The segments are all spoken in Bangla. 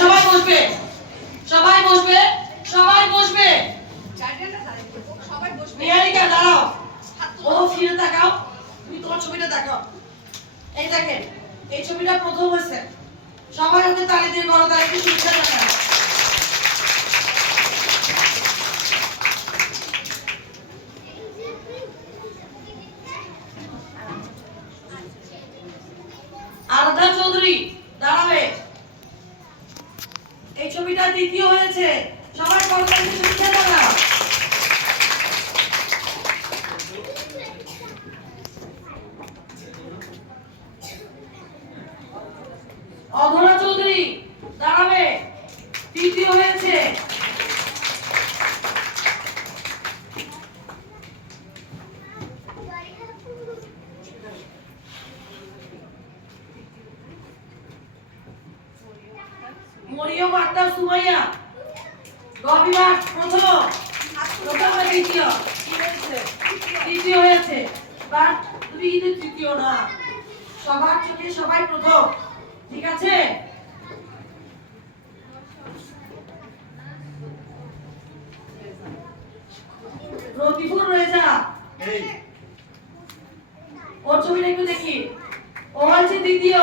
সবাই বসবে। সবাই বসবে। সবাই বসবে। দাঁড়াও। ফিরে তোমার ছবিটা দেখাও। এই দেখেন, এই ছবিটা প্রথম হয়েছে। সবাই ওকে তালি দিয়ে বলো তারিখে শুভেচ্ছা জানাও আরাধা চৌধুরী দাঁড়াবে। এই ছবিটা দ্বিতীয় হয়েছে। সবাই করতালি অধরা চৌধুরী দাঁড়াবে। তৃতীয় হয়েছে। মরিয়ম আক্তার সুমাইয়া। গবিবাগ প্রথম। প্রথম দ্বিতীয়। তৃতীয় হয়েছে। বাট তুমি কিন্তু তৃতীয় না। সবার চোখে সবাই প্রথম। ঠিক আছে? রতিফুর রেজা ওর ছবিটা একটু দেখি। ও হচ্ছে দ্বিতীয়।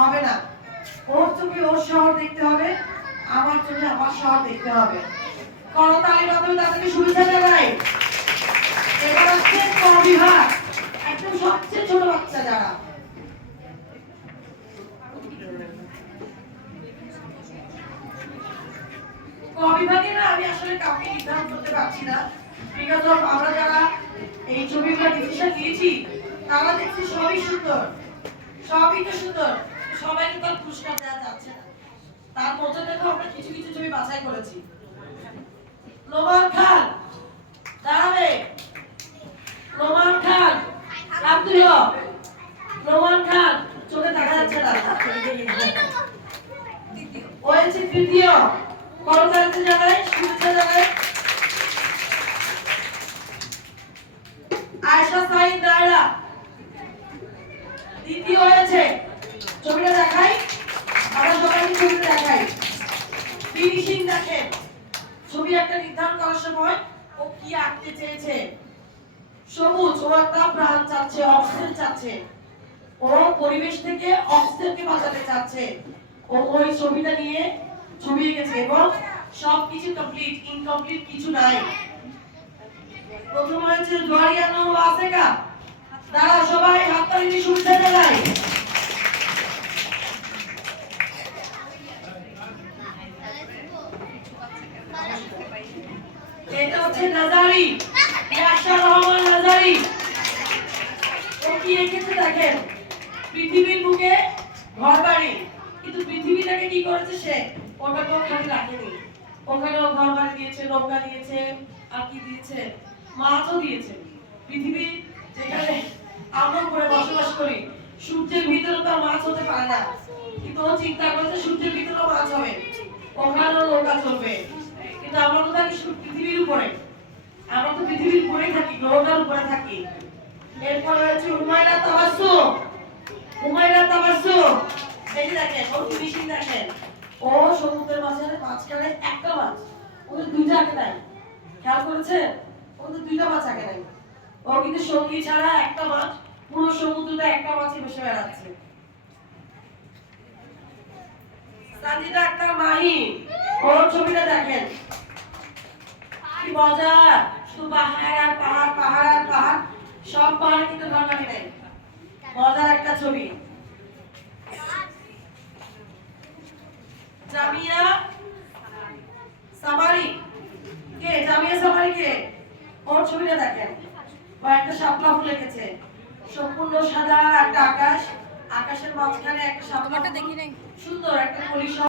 হবে না। ওর চোখে ওর শহর দেখতে হবে, আমার চোখে আমার শহর দেখতে হবে। তাদেরকে জানাই এবার। হচ্ছে একদম সবচেয়ে ছোট বাচ্চা যারা। না আমি আসলে কাউকে নির্ধারণ করতে পারছি না। অফ আমরা যারা এই ছবিগুলো ডিসিশন নিয়েছি, তারা দেখছি সবই সুন্দর। সবই তো সুন্দর। সবাইকে তো পুরস্কার দেওয়া যাচ্ছে না। তার মধ্যে দেখো আমরা কিছু কিছু ছবি বাছাই করেছি। নোমান খান, দাঁড়াবে। নোমান খান নোমান খান, চোখে দেখা যাচ্ছে না। ওয়েছে তৃতীয়। জানাই, শুভেচ্ছা জানাই। সাইন দায়রা দ্বিতীয় হয়েছে। ছবিটা দেখাই আমরা সবাইকে ছবিটা দেখাই। ফিনিশিং দেখেন, ছবি একটা নির্ধারণ করার সময় ও কি আঁকতে চেয়েছে। সবুজ, ও একটা প্রাণ চাচ্ছে, অক্সিজেন চাচ্ছে। ও পরিবেশ থেকে অক্সিজেনকে বাঁচাতে চাচ্ছে। ও ওই ছবিটা নিয়ে ছবি এঁকেছে এবং সবকিছু কমপ্লিট ইনকমপ্লিট কিছু নাই। প্রথম হয়েছে জোয়ারিয়ানো আসেকা দাঁড়া সবাই হাততালি দিয়ে শুভেচ্ছা জানাই এটা হচ্ছে নাজারি। ইয়াশা রহমান নাজারি। ও কি রেখেছে দেখেন? পৃথিবীর বুকে ঘর বাড়ি কিন্তু পৃথিবীটাকে কি করেছে সে? ওটাকে ওখানে রাখেনি। ওখানেও ঘর বাড়ি দিয়েছে, নৌকা দিয়েছে আর কি দিয়েছে, মাছও দিয়েছে। পৃথিবী যেখানে আমরা উপরে বসবাস করি, সূর্যের ভিতরে তো মাছ হতে পারে না। কিন্তু ও চিন্তা করেছে সূর্যের ভিতরেও মাছ হবে। ওখানেও নৌকা চলবে কিন্তু আমরা তো থাকি শুধু পৃথিবীর উপরে। আমরা তো পৃথিবীর উপরেই থাকি গ্রহটার উপরে থাকি। এরপর রয়েছে হুমায়রা তাবাসসু হুমায়রা তাবাসসু এই দেখেন ওর ফিনিশিং দেখেন? ও সমুদ্রের মাঝখানে মাঝখানে একটা মাছ। ওদের দুইটা আঁকে নাই। খেয়াল করেছে ওদের দুইটা মাছ আঁকে নাই। ও কিন্তু সঙ্গী ছাড়া একটা মাছ, পুরো সমুদ্রটা একটা মাছই বসে বেড়াচ্ছে। সাজিদা আক্তার মাহি ওর ছবিটা দেখেন। মজা শুধু পাহাড় পাহাড় পাহাড় আর পাহাড় সব পাহাড়ে কিন্তু লাগে মজার একটা ছবি। জামিয়া সামারি কে? জামিয়া সামারি কে? ওর ছবিটা দেখেন। বা একটা শাপলা ফুল এঁকেছে। সম্পূর্ণ সাদা একটা আকাশ। আকাশের মাঝখানে একটা শাপলা ফুল। সুন্দর একটা কলি